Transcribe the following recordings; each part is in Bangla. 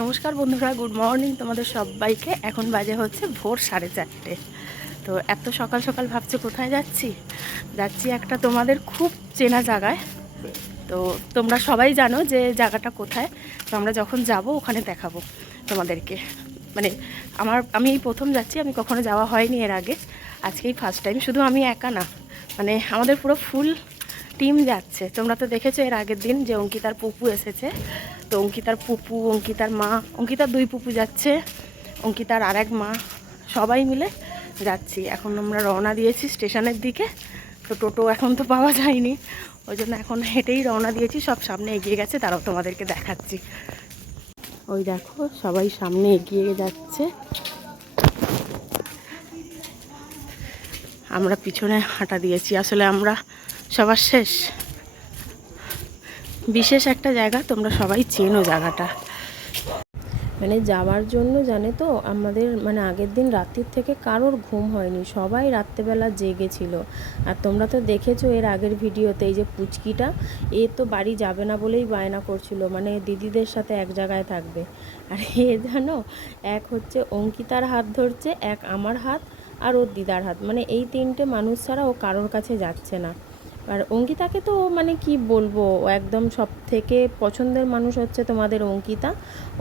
নমস্কার বন্ধুরা, গুড মর্নিং তোমাদের সবাইকে। এখন বাজে হচ্ছে ভোর 4:30। তো এত সকাল সকাল ভাবছো কোথায় যাচ্ছি? যাচ্ছি একটা তোমাদের খুব চেনা জায়গায়। তো তোমরা সবাই জানো যে জায়গাটা কোথায়। তো আমরা যখন যাব ওখানে দেখাবো তোমাদেরকে। মানে আমি এই প্রথম যাচ্ছি, আমি কখনো যাওয়া হয়নি এর আগে, আজকেই ফার্স্ট টাইম। শুধু আমি একা না, মানে আমাদের পুরো ফুল টিম যাচ্ছে। তোমরা তো দেখেছো এর আগের দিন যে অঙ্কিতার পুপু এসেছে। তো অঙ্কিতার পুপু, অঙ্কিতার মা, অঙ্কিতার 2 পুপু যাচ্ছে, অঙ্কিতার আরেক মা, সবাই মিলে যাচ্ছি। এখন আমরা রওনা দিয়েছি স্টেশনের দিকে। তো টোটো এখন তো পাওয়া যায়নি, ওই জন্য এখন হেঁটেই রওনা দিয়েছি। সব সামনে এগিয়ে গেছে, তারাও তোমাদেরকে দেখাচ্ছি। ওই দেখো সবাই সামনে এগিয়ে যাচ্ছে, আমরা পিছনে হাঁটা দিয়েছি। আসলে আমরা সবার শেষ। বিশেষ একটা জায়গা, তোমরা সবাই চেনো জায়গাটা। মানে যাওয়ার জন্য জানে তো আমাদের মানে আগের দিন রাত্রির থেকে কারোর ঘুম হয়নি, সবাই রাত্রেবেলা জেগেছিল। আর তোমরা তো দেখেছো এর আগের ভিডিওতে, এই যে পুচকিটা, এ তো বাড়ি যাবে না বলেই বায়না করছিল, মানে দিদিদের সাথে এক জায়গায় থাকবে। আর এ জানো, এক হচ্ছে অঙ্কিতার হাত ধরছে, এক আমার হাত, আর ওর দিদার হাত। মানে এই 3টে মানুষ ছাড়া ও কারোর কাছে যাচ্ছে না। আর অঙ্কিতাকে তো মানে কি বলবো, একদম সব থেকে পছন্দের মানুষ হচ্ছে তোমাদের অঙ্কিতা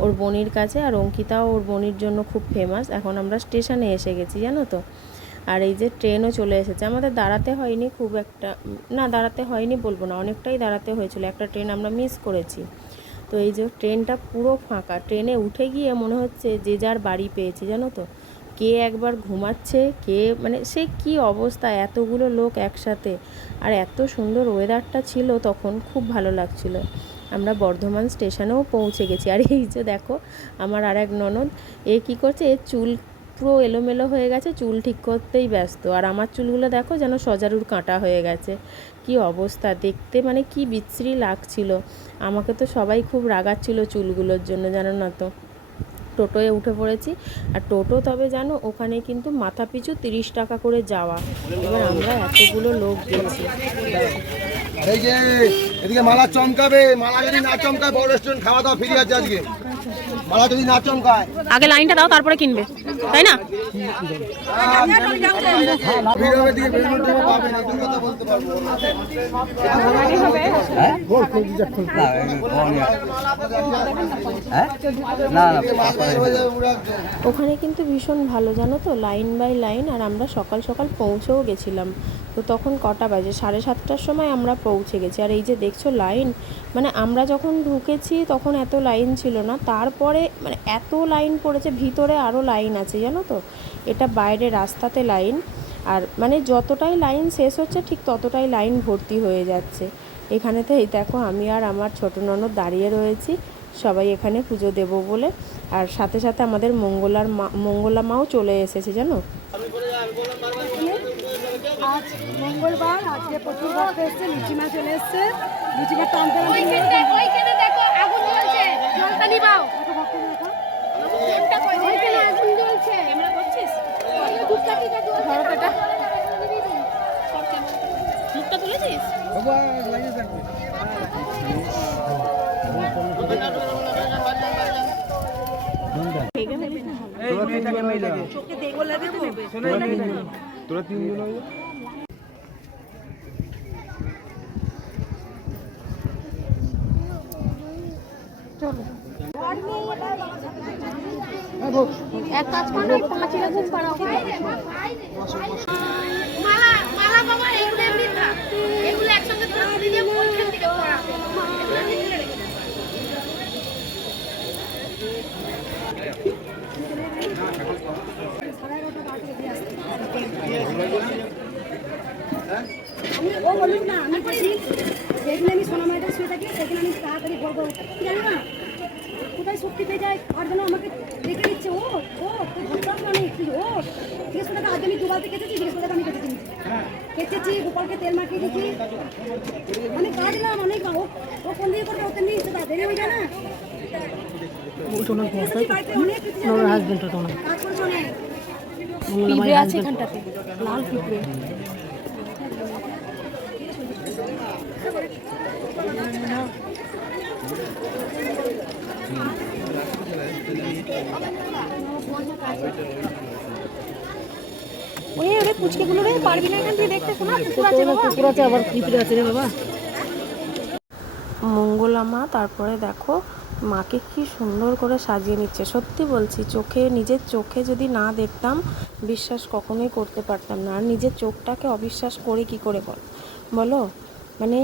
ওর বোনির কাছে। আর অঙ্কিতাও ওর বোনির জন্য খুব ফেমাস। এখন আমরা স্টেশনে এসে গেছি জানো তো। আর এই যে ট্রেনও চলে এসেছে। আমাদের দাঁড়াতে হয়নি খুব একটা, না দাঁড়াতে হয়নি বলবো না, অনেকটাই দাঁড়াতে হয়েছিল। একটা ট্রেন আমরা মিস করেছি। তো এই যে ট্রেনটা পুরো ফাঁকা, ট্রেনে উঠে গিয়ে মনে হচ্ছে যে যার বাড়ি পেয়েছি জানো তো। কে একবার ঘুমাচ্ছে, কে মানে সে কি অবস্থা, এতগুলো লোক একসাথে। আর এত সুন্দর ওয়েদারটা ছিল তখন, খুব ভালো লাগছিল। আমরা বর্ধমান স্টেশনেও পৌঁছে গেছি। আর এই যে দেখো আমার আর এক ননদ, এ কী করছে, এর চুল পুরো এলোমেলো হয়ে গেছে, চুল ঠিক করতেই ব্যস্ত। আর আমার চুলগুলো দেখো যেন সজারুর কাঁটা হয়ে গেছে, কি অবস্থা দেখতে, মানে কি বিশ্রী লাগছিল। আমাকে তো সবাই খুব রাগাচ্ছিল চুলগুলোর জন্য, জানো না তো। টোটোয় উঠে পড়েছি। আর টোটো তবে জানো ওখানে কিন্তু মাথা পিছু 30 টাকা করে যাওয়া। এবার আমরা এতগুলো লোক গেছি। এই যে এদিকে মালা চমকাবে, মালা যদি না চমকায় বড় রেস্টুরেন্ট খাওয়া দাওয়া ফ্রি আছে আজকে। মালা যদি না চমকায় আগে লাইনটা দাও, তারপরে কিনবে, তাই না? ভিডিওর দিকে বেলুন টেপা পাবে না, তুমি কথা বলতে পারবো ওখানে কিন্তু ভীষণ ভালো জানো তো, লাইন বাই লাইন। আর আমরা সকাল সকাল পৌঁছেও গেছিলাম। তো তখন কটা বাজে, 7:30টার সময় আমরা পৌঁছে গেছি। আর এই যে দেখছো লাইন, মানে আমরা যখন ঢুকেছি তখন এত লাইন ছিল না, তারপরে মানে এত লাইন পড়েছে, ভিতরে আরও লাইন আছে জানো তো। এটা বাইরে রাস্তাতে লাইন, আর মানে যতটাই লাইন শেষ হচ্ছে ঠিক ততটাই লাইন ভর্তি হয়ে যাচ্ছে এখানেতে। এই দেখো আমি আর আমার ছোটো ননদ দাঁড়িয়ে রয়েছি, সবাই এখানে পুজো দেব বলে। আর সাথে সাথে আমাদের মঙ্গলা মাও চলে এসেছে জানো। আজ মঙ্গলবার, আজকে প্রচুর ভক্ত এসছে, লিচিমা চলে এসছে, লিচিমা টানতে ওইখানে দেখো আগুন জ্বলছে, জলটা নিবাও। ওইখানে আগুন জ্বলছে, ক্যামেরা করছিস? মুখটা তুলেছিস? তোরা 3 জন হবে। এক কাজ করো, 5 রকম করা হবে। মালা মালা বাবা এগুলো এমনি থাক, এগুলো একসঙ্গে ধরে দিয়ে কোনখান থেকে পড়া এগুলো নিয়ে রেখে দাও। ও বলুন না, আমি বলছি যেদিন আমি সোনামাইটা শুয়ে থাকি সেদিন আমি তাড়াতাড়ি বলবো জানি না কোথায় শক্তি পেয়ে যায়। আর যেন আমাকে দেখে দিচ্ছে, ও ও তুই ভরসাস না নেই, তুই ও জিজ্ঞেস করে আজ আমি দুবারতে কেটেছি, জিজ্ঞেস করে আমি কেটেছি, কেটেছি গোপালকে তেল মাখিয়ে দিচ্ছি, অনেক কাজ না অনেক। ও কোন দিকে করবে, ওতে নিয়ে সেটা দেরি হয়ে যায় না। হাজবেন্ডটা তোমার কাজ করছো অনেক পিঁপড়ে আছে এখানটাতে, লাল পিঁপড়ে। ওই ওরে পুচকেগুলো রে পারবি না এখান থেকে দেখতে শোনা কুকুর আছে বাবা কুকুর আছে আবার পিঁপড়ে আছে রে বাবা মঙ্গলা মা তারপরে দেখো মাকে কি সুন্দর করে সাজিয়ে নিচ্ছে। সত্যি বলছি, নিজের চোখে যদি না দেখতাম বিশ্বাস কখনোই করতে পারতাম না। আর নিজের চোখটাকে অবিশ্বাস করে কি করে বলো, মানে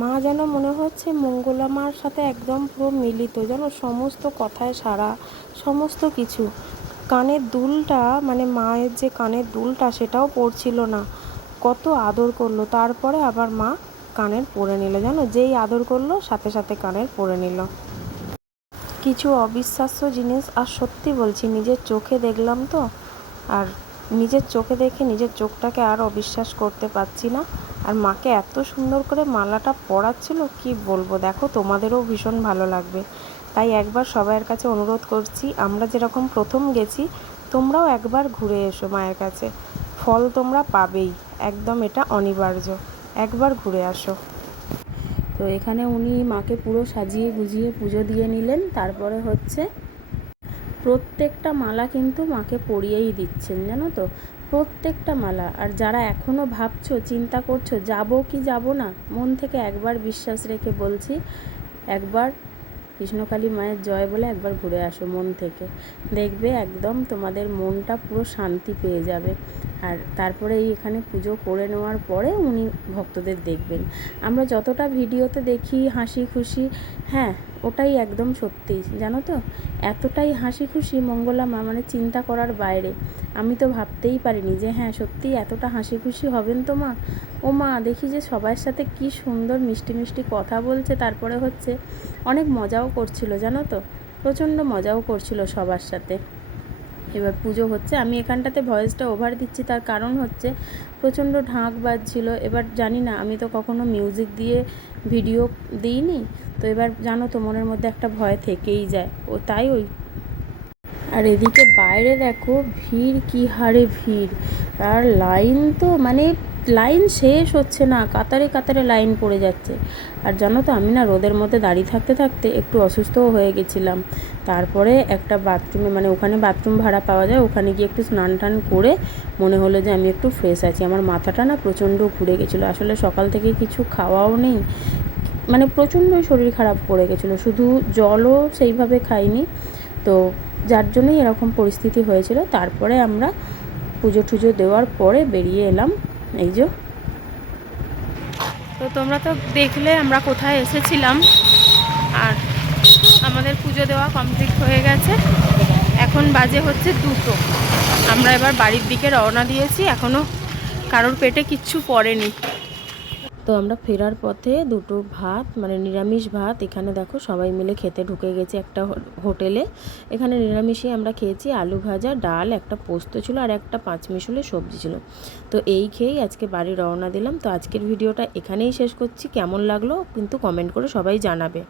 মা যেন মনে হচ্ছে মঙ্গলা মার সাথে একদম পুরো মিলিত, যেন সমস্ত কথায় সারা, সমস্ত কিছু। কানের দুলটা, মানে মায়ের যে কানের দুলটা সেটাও পড়ছিল না, কত আদর করলো। তারপরে আবার মা কানের পরে নিল, জানো, যেই আদর করলো সাথে সাথে কানের পরে নিল। কিছু অবিশ্বাস্য জিনিস, আর সত্যি বলছি নিজের চোখে দেখলাম তো, আর নিজের চোখে দেখে নিজের চোখটাকে আর অবিশ্বাস করতে পারছি না। আর মাকে এত সুন্দর করে মালাটা পরাচ্ছিল, কি বলবো। দেখো তোমাদেরও ভীষণ ভালো লাগবে। তাই একবার সবাইয়ের কাছে অনুরোধ করছি, আমরা যেরকম প্রথম গেছি তোমরাও একবার ঘুরে এসো মায়ের কাছে, ফল তোমরা পাবেই, একদম এটা অনিবার্য, একবার ঘুরে আসো। তো এখানে উনি মাকে পুরো সাজিয়ে গুজিয়ে পুজো দিয়ে নিলেন। তারপরে হচ্ছে প্রত্যেকটা মালা কিন্তু মাকে পরিয়েই দিচ্ছেন, জানো তো, প্রত্যেকটা মালা। আর যারা এখনও ভাবছো, চিন্তা করছো যাবো কি যাব না, মন থেকে একবার বিশ্বাস রেখে বলছি, একবার কৃষ্ণকালী মায়ের জয় বলে একবার ঘুরে আসো মন থেকে, দেখবে একদম তোমাদের মনটা পুরো শান্তি পেয়ে যাবে। আর তারপরে এখানে পুজো করে নেওয়ার পরে উনি ভক্তদের দেখবেন। আমরা যতটা ভিডিওতে দেখি হাসি খুশি, হ্যাঁ ওটাই একদম সত্যি, জানো তো, এতটাই হাসি খুশি মঙ্গলা মা, মানে চিন্তা করার বাইরে। আমি তো ভাবতেই পারিনি যে হ্যাঁ সত্যি এতটা হাসি খুশি হবেন তো মা। ও মা, দেখি যে সবার সাথে কি সুন্দর মিষ্টি মিষ্টি কথা বলছে, তারপরে হচ্ছে অনেক মজাও করছিল, জানো তো, প্রচণ্ড মজাও করছিল সবার সাথে। এবার পুজো হচ্ছে, আমি এখানটাতে ভয়েসটা ওভার দিচ্ছি, তার কারণ হচ্ছে প্রচণ্ড ঢাক বাজছিল। এবার জানি না, আমি তো কখনো মিউজিক দিয়ে ভিডিও দিইনি, তো এবার জানো তো মনের মধ্যে একটা ভয় থেকেই যায়, তাই ওই। আর এদিকে বাইরে দেখো ভিড়, কি হারে ভিড়, আর লাইন তো মানে লাইন শেষ হচ্ছে না, কাতারে কাতারে লাইন পড়ে যাচ্ছে। আর জানো তো আমি না রোদের মধ্যে দাঁড়িয়ে থাকতে থাকতে একটু অসুস্থও হয়ে গেছিলাম। তারপরে একটা বাথরুমে, মানে ওখানে বাথরুম ভাড়া পাওয়া যায়, ওখানে গিয়ে একটু স্নান টান করে মনে হলো যে আমি একটু ফ্রেশ আছি। আমার মাথাটা না প্রচণ্ড ঘুরে গেছিলো, আসলে সকাল থেকে কিছু খাওয়াও নেই, মানে প্রচণ্ডই শরীর খারাপ করে গেছিলো, শুধু জলও সেইভাবে খাইনি, তো যার জন্যই এরকম পরিস্থিতি হয়েছিল। তারপরে আমরা পুজো টুজো দেওয়ার পরে বেরিয়ে এলাম, এই যে। তো তোমরা তো দেখলে আমরা কোথায় এসেছিলাম। আর আমাদের পুজো দেওয়া কমপ্লিট হয়ে গেছে, এখন বাজে হচ্ছে 2টো। আমরা এবার বাড়ির দিকে রওনা দিয়েছি, এখনও কারোর পেটে কিচ্ছু পড়েনি। তো আমরা ফেরার পথে 2টো ভাত, মানে নিরামিষ ভাত, এখানে দেখো সবাই মিলে খেতে ঢুকে গেছি একটা হোটেলে। এখানে নিরামিষই আমরা খেয়েছি, আলু ভাজা, ডাল, একটা পোস্ত ছিল, আর একটা পাঁচমিশালি সবজি ছিল। তো এই খেয়েই আজকে বাড়ি রওনা দিলাম। তো আজকের ভিডিওটা এখানেই শেষ করছি, কেমন লাগলো কিন্তু কমেন্ট করে সবাই জানাবে।